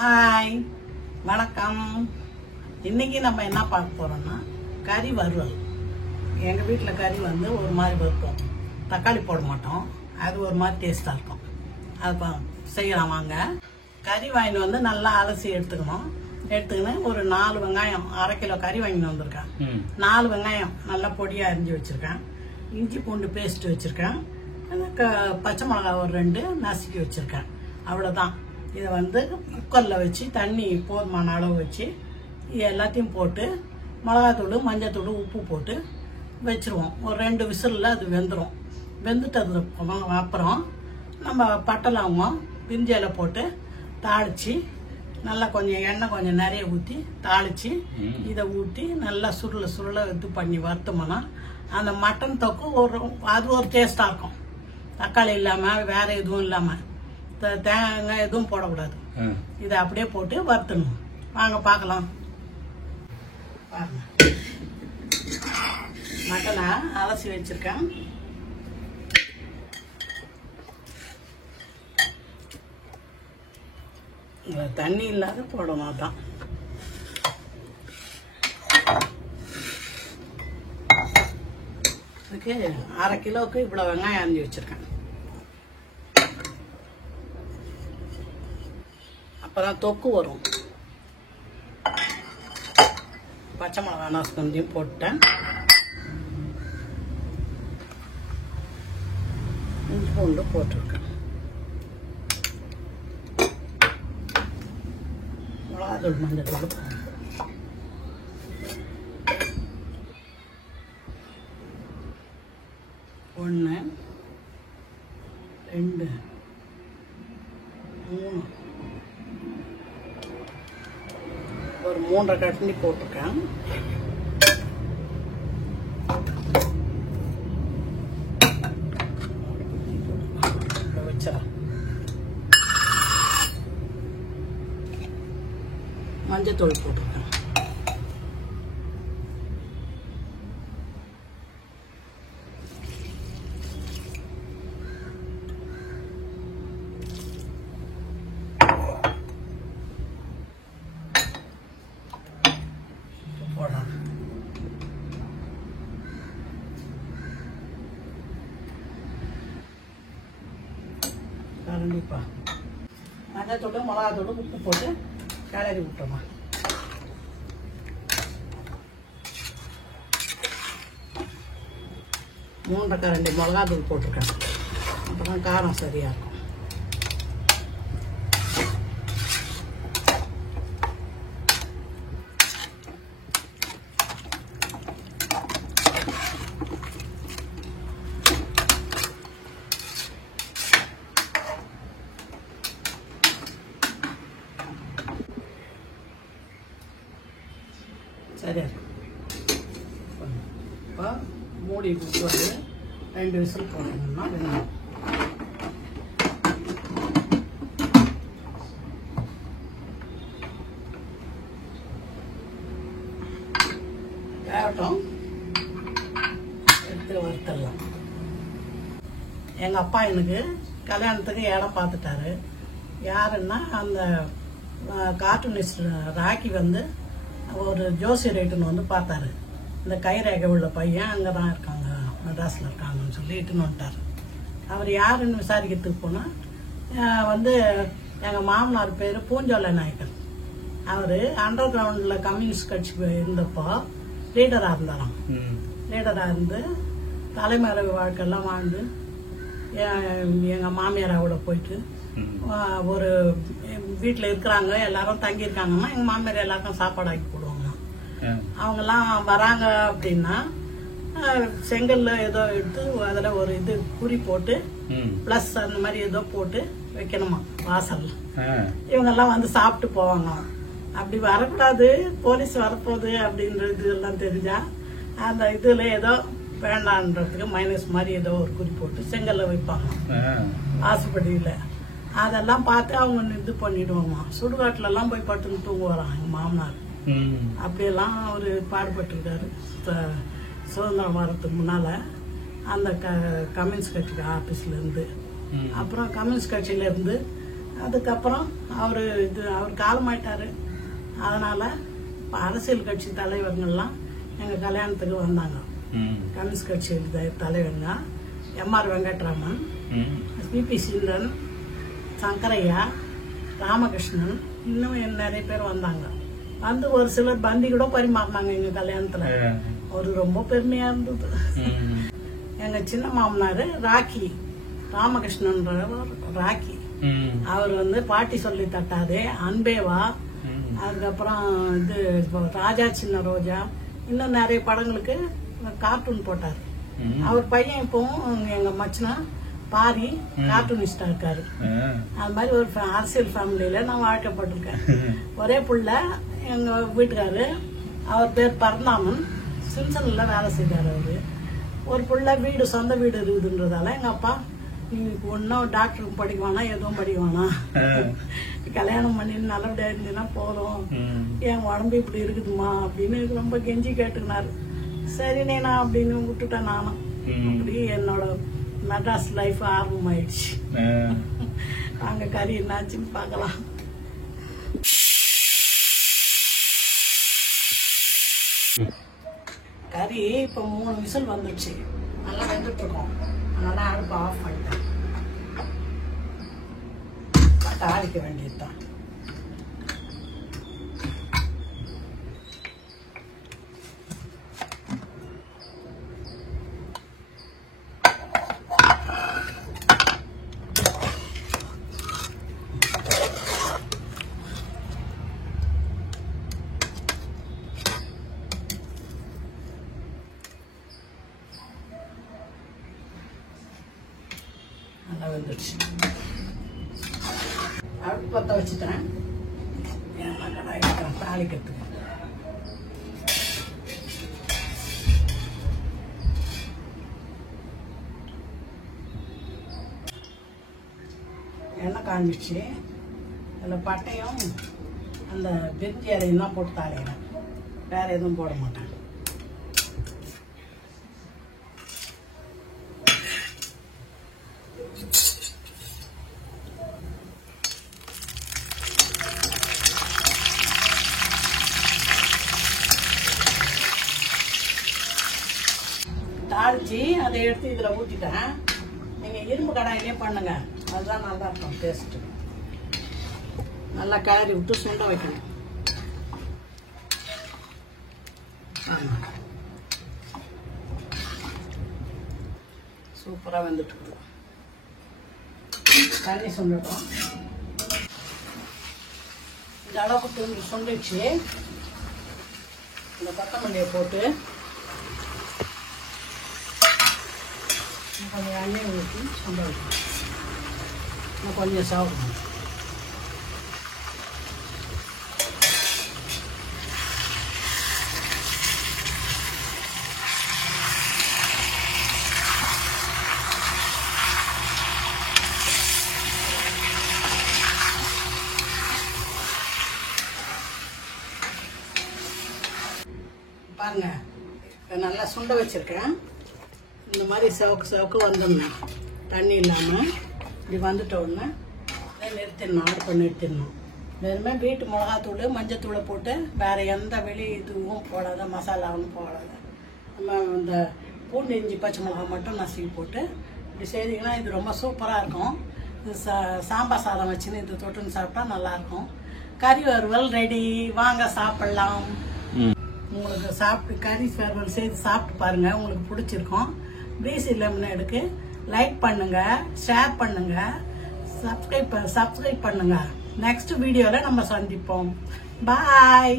Hi வணக்கம். இன்னைக்கு நம்ம என்ன பார்க்க போறோம்னா கறி வறுவல். எங்கள் வீட்டில் கறி வந்து ஒரு மாதிரி வைப்போம், தக்காளி போட மாட்டோம். அது ஒரு மாதிரி டேஸ்ட்டாக இருக்கும். அது செய்யலாம் வாங்க. கறி வாங்கிட்டு வந்து நல்லா அலசி எடுத்துக்கின்னு ஒரு 4 வெங்காயம், அரை கிலோ கறி வாங்கிட்டு வந்திருக்கேன். 4 வெங்காயம் நல்லா பொடியாக அரிஞ்சு வச்சுருக்கேன். இஞ்சி பூண்டு பேஸ்ட் வச்சுருக்கேன். பச்சை மிளகா ஒரு 2 நசுக்கி வச்சுருக்கேன். அவ்வளோதான். இதை வந்து குக்கரில் வச்சு தண்ணி போதுமான அளவு வச்சு எல்லாத்தையும் போட்டு மிளகாத்தூள், மஞ்சத்தூள், உப்பு போட்டு வச்சுருவோம். ஒரு 2 விசிலில் அது வெந்துடும். வெந்துட்டது அப்புறம் நம்ம பட்டை லவங்கம் பிரிஞ்சி இலை போட்டு தாளித்து நல்லா கொஞ்சம் எண்ணெய் கொஞ்சம் நிறைய ஊற்றி தாளித்து இதை ஊற்றி நல்லா சுருளை இது பண்ணி வறுத்தோம்னா அந்த மட்டன் தொக்கு அது ஒரு டேஸ்ட்டாக இருக்கும். தக்காளி இல்லாமல் வேறு எதுவும் இல்லாமல் தேங்காய் எதுவும் போடக்கூடாது. இதை அப்படியே போட்டு வறுத்தணும். வாங்க பார்க்கலாம். பாருங்க, மட்டனை அலசி வச்சிருக்கேன். தண்ணி இல்லாத போட மாட்டான். இதுக்கு அரை கிலோவுக்கு இவ்வளோ வெங்காயம் அரிஞ்சு வச்சிருக்கேன். அப்புறம் தொக்கு வரும். பச்சை மிளகா நசுக்கி போட்டேன். இஞ்சி பூண்டு போட்டிருக்கேன். மிளகாத்தூள், மஞ்சள் தூள். ஒன்று, 2, 3, ஒரு 3.5 கரண்டி போட்டிருக்கேன். வச்சிடறேன். மஞ்சத்தூள் போட்டிருக்கேன். கண்டிப்பா மஞ்சத்தூள், மிளகாத்தூள், உப்பு போட்டு கிளறி விட்டுறோமா. மூன்றரை கரண்டி மிளகாத்தூள் போட்டிருக்கேன். அப்பதான் காரம் சரியா இருக்கும். சரியா இருக்கும். இப்போ மூடி போட்டு 2 விசில் போடணும்னா வேணும். வேகட்டும், எடுத்து வறுத்தரலாம். எங்கள் அப்பா எனக்கு கல்யாணத்துக்கு இடம் பார்த்துட்டாரு. யாருன்னா அந்த கார்ட்டூனிஸ்ட் ராக்கி வந்து ஒரு ஜோசி ரேட்டுன்னு வந்து பார்த்தாரு. இந்த கைரேகை உள்ள பையன் அங்கே தான் இருக்காங்க, மெட்ராஸில் இருக்காங்கன்னு சொல்லி இட்டுன்னு வந்துட்டார். அவர் யாருன்னு விசாரிக்கிறதுக்கு போனால் வந்து எங்கள் மாமனார் பேர் பூஞ்சோலை நாயக்கர். அவர் அண்டர் கிரவுண்டில் கம்யூனிஸ்ட் கட்சி இருந்தப்போ லீடராக இருந்தாராம். லீடராக இருந்து தலைமறைவு வாழ்க்கையெல்லாம் வாழ்ந்து எங்கள் மாமியாரோட போயிட்டு ஒரு வீட்டில் இருக்கிறாங்க, எல்லாரும் தங்கியிருக்காங்கன்னா எங்கள் மாமியார் எல்லாருக்கும் சாப்பாடு ஆக்கி போடுவாங்க. அவங்கெல்லாம் வராங்க அப்படின்னா செங்கல்ல ஏதோ எடுத்து அதில் ஒரு இது குறி போட்டு ப்ளஸ் அந்த மாதிரி ஏதோ போட்டு வைக்கணுமா வாசல்ல. இவங்கெல்லாம் வந்து சாப்பிட்டு போவாங்க. அப்படி வரக்கூடாது, போலீஸ் வரப்போகுது அப்படின்றது எல்லாம் தெரிஞ்சா அந்த இதுல ஏதோ வேண்டான்றதுக்கு மைனஸ் மாதிரி ஏதோ ஒரு குறி போட்டு செங்கல்ல வைப்பாங்க வாசப்படியில். அதெல்லாம் பார்த்து அவங்க இது பண்ணிடுவாங்க. சுடுகாட்டுலலாம் போய் பட்டுன்னு தூங்குவாராம் எங்கள் மாமனார். அப்படியெல்லாம் அவர் பாடுபட்டுருக்காரு. சுதந்திரம் வரத்துக்கு முன்னால் அந்த கம்யூனிஸ்ட் கட்சி ஆஃபீஸ்லேருந்து. அப்புறம் கம்யூனிஸ்ட் கட்சியிலேருந்து அதுக்கப்புறம் அவர் காலமாயிட்டாரு. அதனால அரசியல் கட்சி தலைவர்கள்லாம் எங்கள் கல்யாணத்துக்கு வந்தாங்க. கம்யூனிஸ்ட் கட்சி தலைவருங்க எம்ஆர் வெங்கட்ராமன், பிபி சிந்தன், சங்கரையா, ராமகிருஷ்ணன், இன்னும் நிறைய பேர் வந்தாங்க. வந்து ஒரு சிலர் பந்தி கூட பரிமாறினாங்க எங்க கல்யாணத்துல. ஒரு ரொம்ப பெருமையா இருந்தது. எங்க சின்ன மாமனாரு ராக்கி ராமகிருஷ்ணன் ராக்கி, அவர் வந்து பாட்டி சொல்லி தட்டாதே, அன்பேவா, அதுக்கப்புறம் ராஜா சின்ன ரோஜா, இன்னும் நிறைய படங்களுக்கு கார்ட்டூன் போட்டாரு. அவர் பையன் இப்பவும் எங்க மச்சனா பாரி கார்ட்டூனிஸ்டா இருக்காரு. அது மாதிரி ஒரு அரசியல் ஃபேமிலியில நான் வாழ்க்கப்பட்டிருக்கேன். ஒரே புள்ள எங்க வீட்டுக்காரு, அவர் பேர் பரந்தாமன், சிம்சன்ல வேலை செய்தாரு. அவரு ஒரு புள்ள வீடு சொந்த வீடு இருக்குதுன்றதால எங்க அப்பா ஒன்னும் டாக்டருக்கு படிக்குவானா எதுவும் படிக்குவானா, கல்யாணம் பண்ணி நல்லபடியா இருந்ததுன்னா போதும், என் உடம்பு இப்படி இருக்குதுமா அப்படின்னு ரொம்ப கெஞ்சி கேட்டுக்கினாரு. சரி நேனா அப்படின்னு விட்டுட்டேன். நானும் அப்படி என்னோட மெட்ராஸ் லைஃப் ஆரம்பமாயிடுச்சு. அங்க கறி என்னாச்சுன்னு பார்க்கலாம். கறி இப்ப 3 விசில் வந்துடுச்சு, நல்லா வெந்துட்டு இருக்கோம். அதனால அடுப்பு ஆஃப் பண்ணிட்டேன். தாளிக்க வேண்டியதுதான். நல்லா வந்துடுச்சு. அடுப்பு பற்ற வச்சுட்டேன். தாளிக்கிறதுக்கு எண்ணெய் காஞ்சிச்சு. அதில் பட்டையும் அந்த பிரிஞ்சி இலையும் தான் போட்டு தாளிக்கிறேன், வேற எதுவும் போட மாட்டேன். தாளிச்சு அதை எடுத்து இதுல ஊற்றிட்டேன். நீங்க இரும்பு கடாயிலே பண்ணுங்க, அதுதான் நல்லா இருக்கும் டேஸ்ட். நல்லா கிளறி விட்டு சுண்ட வைக்கணும். சூப்பரா வந்துட்டு இருக்கு. தண்ணி சுண்டட்டும். இந்த அளவுக்கு சுண்டிச்சு இந்த கொத்தமல்லியை போட்டு கொஞ்சம் எண்ணெய் ஊற்றி சுண்ட வைக்கணும். கொஞ்சம் சாப்பிடணும். பாருங்க, நல்லா சுண்ட வச்சிருக்கேன். இந்த மாதிரி சவுக்கு வந்துடணும், தண்ணி இல்லாமல் இப்படி வந்துட்ட உடனே நிறுத்திடணும், அடுப்பை நிறுத்திடணும். வெறுமே வீட்டு மிளகாத்தூள் மஞ்சத்தூளை போட்டு வேறு எந்த வெளி இதுவும் போடாத, மசாலாவும் போடாத, நம்ம இந்த பூண்டு இஞ்சி பச்சை மிளகா மட்டும் நசுக்கி போட்டு இப்படி செய்தீங்கன்னா இது ரொம்ப சூப்பராக இருக்கும். இது சாம்பார் சாதம் வச்சுன்னு இது தொட்டுன்னு சாப்பிட்டா நல்லாயிருக்கும். கறி வறுவல் ரெடி, வாங்க சாப்பிட்லாம். உங்களுக்கு சாப்பிட்டு கறி வறுவல் செய்து சாப்பிட்டு பாருங்கள், உங்களுக்கு பிடிச்சிருக்கும். பிசி லெமன் எடுக்கு லைக் பண்ணுங்க, ஷேர் பண்ணுங்க, சப்ஸ்கிரைப் பண்ணுங்க. நெக்ஸ்ட் வீடியோல நம்ம சந்திப்போம். பாய்.